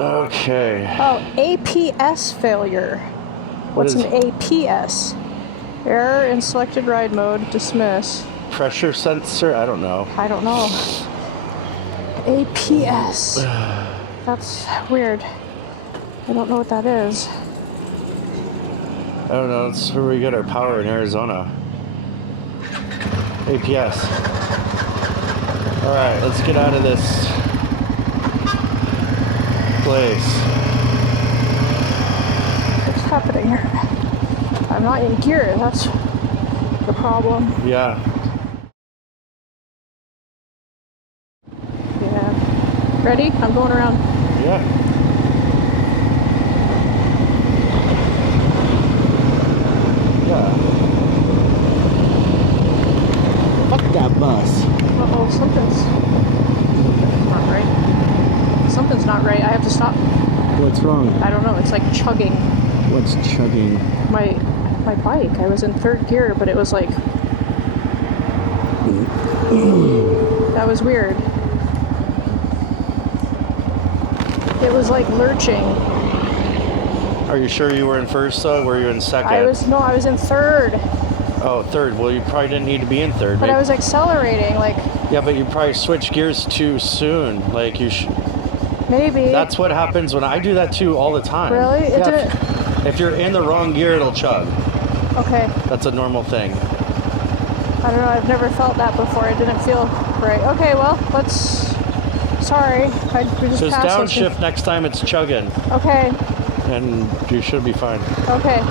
Okay. Oh, APS failure. What's an APS? Error in selected ride mode. Dismiss. Pressure sensor? I don't know. I don't know. APS. That's weird. I don't know what that is. I don't know. That's where we get our power in Arizona. APS. Alright, let's get out of this place. What's happening here? I'm not in gear. That's the problem. Yeah. Yeah. Ready? I'm going around. Yeah. Yeah. Fuck that bus. Uh-oh, something's not right. Something's not right. I have to stop. What's wrong? I don't know. It's like chugging. What's chugging? My bike. I was in third gear, but it was like... That was weird. It was like lurching. Are you sure you were in first though? Were you in second? I was in third. Oh, third. Well, you probably didn't need to be in third. But maybe. I was accelerating, like... Yeah, but you probably switched gears too soon. Like, you should... Maybe. That's what happens when I do that too all the time. Really? It didn't... If you're in the wrong gear, it'll chug. Okay. That's a normal thing. I don't know. I've never felt that before. It didn't feel right. Okay, well, let's... Sorry. We just downshift next time it's chugging. Okay. And you should be fine. Okay.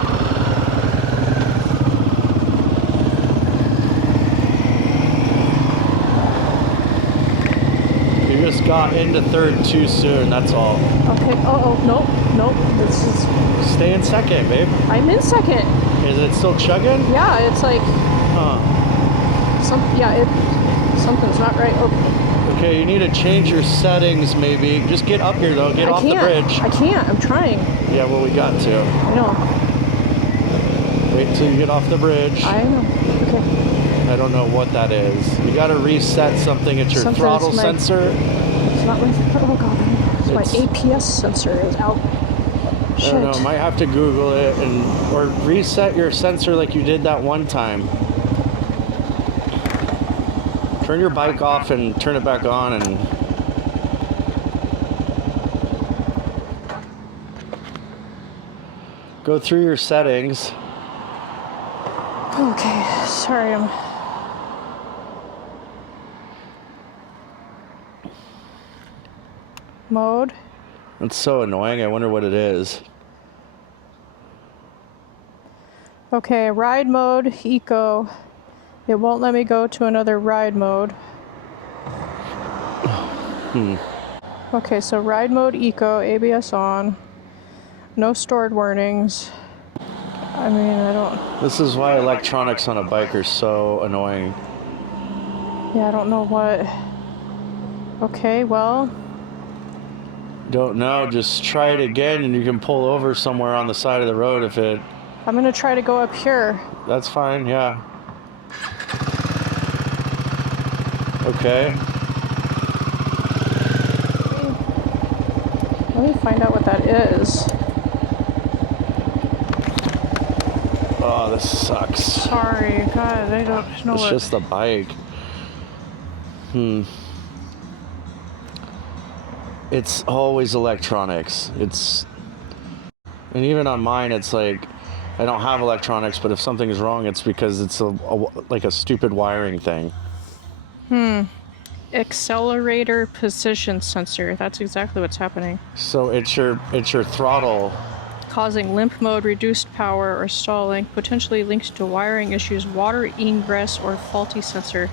You just got into third too soon, that's all. Okay. Nope. This is... Stay in second, babe. I'm in second. Is it still chugging? Yeah, it's like... Huh. Something's not right. Okay, you need to change your settings, maybe. Just get up here, though. Get off the bridge. I can't. I'm trying. Yeah, well, we got to. I know. Wait till you get off the bridge. I know. Okay. I don't know what that is. You got to reset something. It's your throttle sensor. It's not my... Oh, God. My APS sensor is out. Shit. I don't know. Might have to Google it or reset your sensor like you did that one time. Turn your bike off and turn it back on and... Go through your settings. Okay, sorry, I'm... Mode. It's so annoying. I wonder what it is. Okay, ride mode, eco. It won't let me go to another ride mode. Okay, so ride mode, eco, ABS on. No stored warnings. I mean, I don't... This is why electronics on a bike are so annoying. Yeah, I don't know what... Okay, well... Don't know, just try it again and you can pull over somewhere on the side of the road if it... I'm gonna try to go up here. That's fine, yeah. Okay. Let me find out what that is. Oh, this sucks. Sorry, God, I don't know It's just the bike. It's always electronics. And even on mine, it's like, I don't have electronics, but if something is wrong, it's because it's like a stupid wiring thing. Accelerator position sensor. That's exactly what's happening. So it's your throttle. Causing limp mode, reduced power, or stalling. Potentially linked to wiring issues, water ingress, or faulty sensor.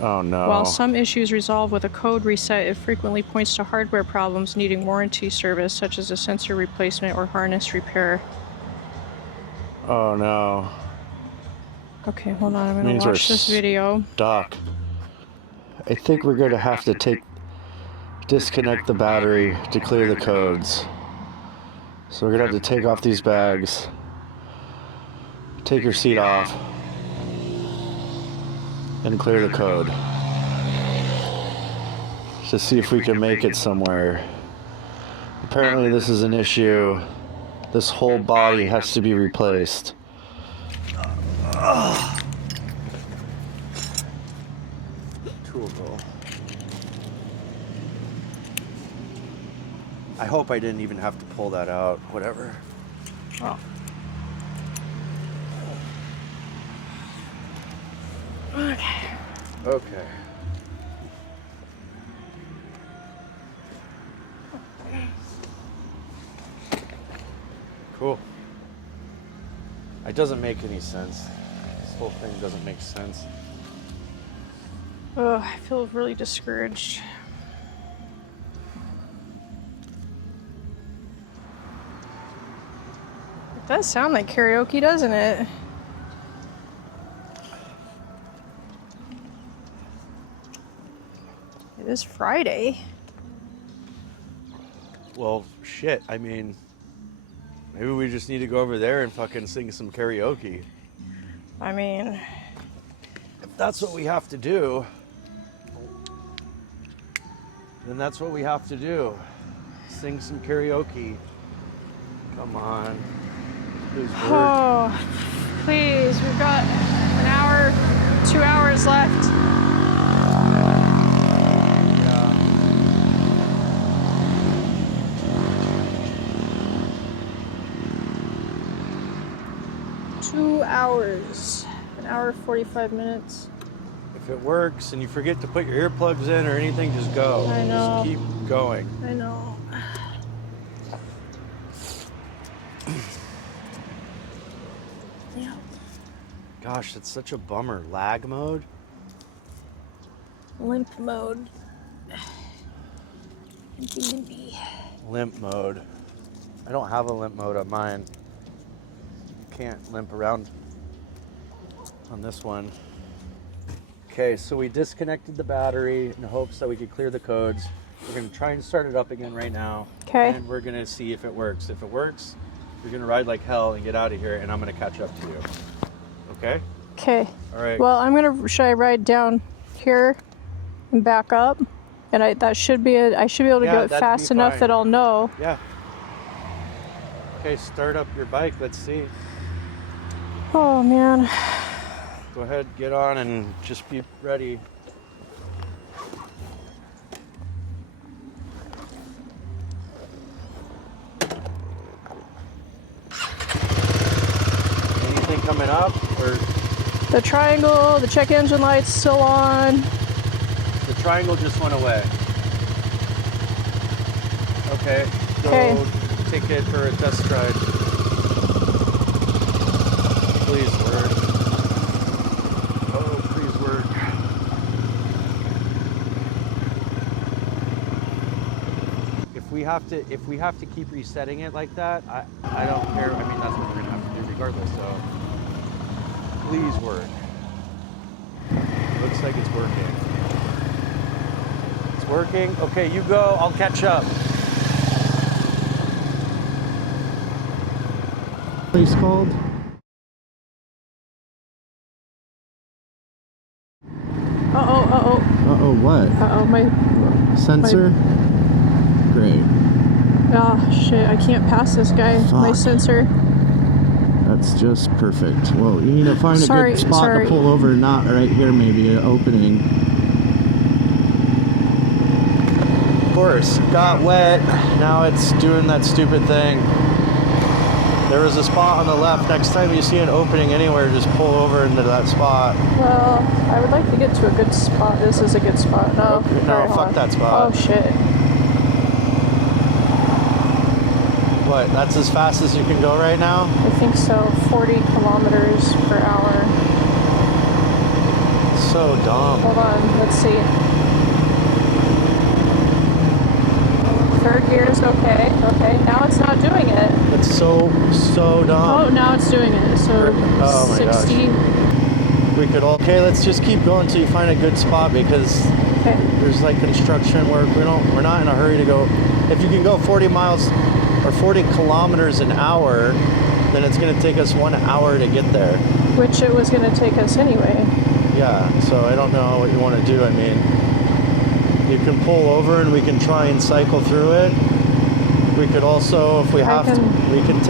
Oh no. While some issues resolve with a code reset, it frequently points to hardware problems needing warranty service, such as a sensor replacement or harness repair. Oh no. Okay, hold on. I'm going to watch this video. Doc. I think we're going to have to disconnect the battery to clear the codes. So we're going to have to take off these bags. Take your seat off. And clear the code. To see if we can make it somewhere. Apparently this is an issue. This whole body has to be replaced. Tool goal. I hope I didn't even have to pull that out. Whatever. Oh. Okay. Okay. Cool. It doesn't make any sense. This whole thing doesn't make sense. Oh, I feel really discouraged. It does sound like karaoke, doesn't it? It is Friday. Well, shit. I mean, maybe we just need to go over there and fucking sing some karaoke. I mean, If that's what we have to do, then that's what we have to do. Sing some karaoke. Come on. Please work. oh, please, we've got an hour, 2 hours left. Yeah. 2 hours. An hour, 45 minutes. If it works and you forget to put your earplugs in or anything, just go. I know. Just keep going. I know. Yeah. Gosh, that's such a bummer. Lag mode? Limp mode. Limpy. Limp mode. I don't have a limp mode on mine. Can't limp around on this one. Okay, so we disconnected the battery in hopes that we could clear the codes. We're going to try and start it up again right now. Okay. And we're going to see if it works. If it works, you're going to ride like hell and get out of here, and I'm going to catch up to you. Okay? Okay. All right. Well, should I ride down here and back up? And I should be able to Yeah, go that'd fast be enough fine. that I'll know. Yeah. Okay, start up your bike. Let's see. Oh man. Go ahead, get on, and just be ready. Anything coming up, or The triangle, the check engine light's still on. the triangle just went away? Okay, go Okay. take it for a test ride. Please work. Oh, please work. If we have to keep resetting it like that, I don't care. I mean, that's what we're gonna have to do regardless. So please work. Looks like it's working. It's working. Okay, you go. I'll catch up. Place called? Uh-oh, what? My Sensor? Great. oh shit, I can't pass this guy. My Fuck. sensor. That's just perfect. Well, you need to find a Sorry, good spot sorry. to pull over, not right here, maybe an opening. Of course, got wet. Now it's doing that stupid thing. There was a spot on the left. Next time you see an opening anywhere, just pull over into that spot. Well, I would like to get to a good spot. This is a good spot. No, Okay, no, alright, hold fuck on. that spot. Oh shit. What, that's as fast as you can go right now? I think so. 40 kilometers per hour. So dumb. Hold on, let's see. Third gear is okay. Okay, now it's not doing it. It's so Oh, dumb. now it's doing it. So Oh my 60. We could all, okay, let's just keep going until you find a good spot, because Okay. there's like construction work. We're not in a hurry to go. If you can go 40 miles or 40 kilometers an hour, then it's going to take us 1 hour to get there. Which it was going to take us anyway. Yeah, so I don't know what you want to do. I mean, you can pull over and we can try and cycle through it. We could also, if we have to, we can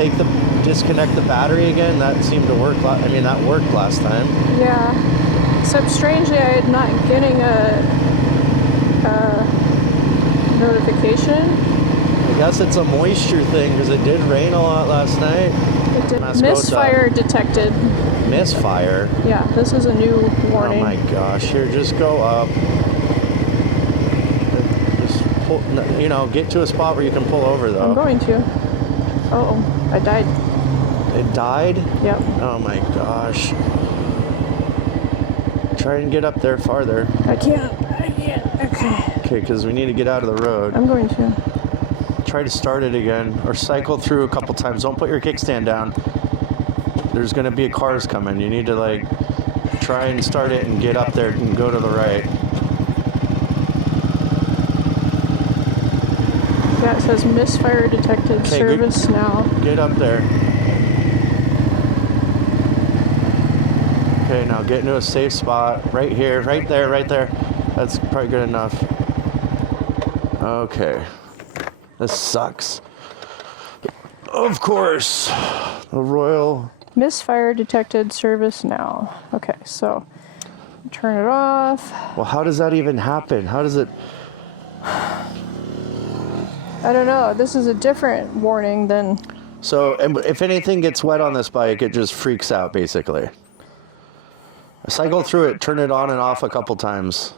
disconnect the battery again. That seemed to work. I mean, that worked last time. Yeah. Except strangely, I'm not getting a notification. I guess it's a moisture thing because it did rain a lot last night. It did. Misfire detected. Misfire? Yeah, this is a new warning. Oh my gosh! Here, just go up. Just pull. You know, get to a spot where you can pull over though. I'm going to. Oh, I died. It died? Yep. Oh my gosh! Try and get up there farther. I can't. Okay. Okay, because we need to get out of the road. I'm going to. Try to start it again, or cycle through a couple times. Don't put your kickstand down. There's going to be cars coming. You need to, like, try and start it and get up there and go to the right. Yeah, it says misfire detected. Okay, Service now. Get up there. Okay, now get into a safe spot. Right here, right there, right there. That's probably good enough. Okay. This sucks. Of course. The Royal... Misfire detected. Service now. Okay, so turn it off. Well, how does that even happen? How does it... I don't know. This is a different warning than... So, if anything gets wet on this bike, it just freaks out, basically. Cycle through it, turn it on and off a couple times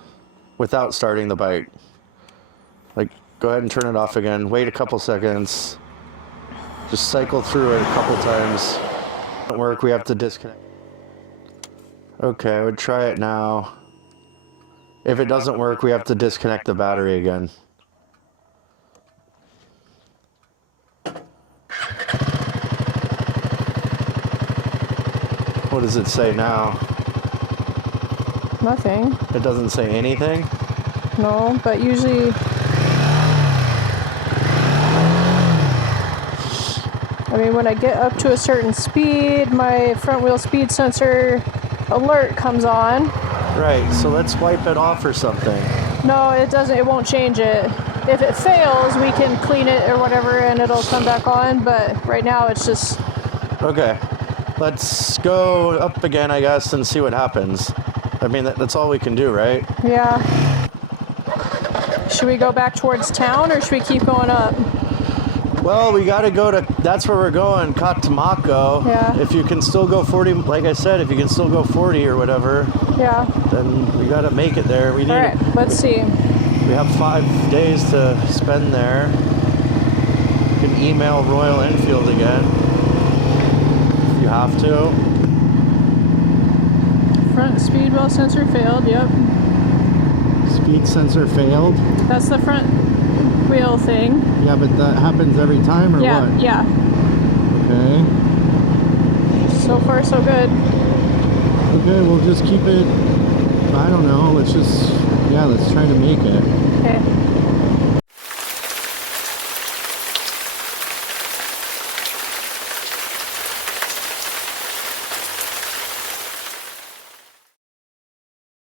without starting the bike. Like, go ahead and turn it off again. Wait a couple seconds. Just cycle through it a couple times. Doesn't work, we have to disconnect. Okay, I would try it now. If it doesn't work, we have to disconnect the battery again. What does it say now? Nothing. It doesn't say anything? No, but usually... I mean, when I get up to a certain speed, my front wheel speed sensor alert comes on. Right, so let's wipe it off or something. No, it doesn't. It won't change it. If it fails, we can clean it or whatever and it'll come back on, but right now it's just... Okay, let's go up again, I guess, and see what happens. I mean, that's all we can do, right? Yeah. Should we go back towards town or should we keep going up? Well, we gotta go to, that's where we're going, Catemaco. Yeah. If you can still go 40, like I said, if you can still go 40 or whatever, Yeah. then we gotta make it there. We need. All right, let's see. We have 5 days to spend there. You can email Royal Enfield again if you have to. Front speed well sensor failed, yep. Speed sensor failed? That's the front wheel thing. Yeah, but that happens every time or Yeah, what? yeah. Okay. So far, so good. Okay, we'll just keep it, I don't know, let's try to make it.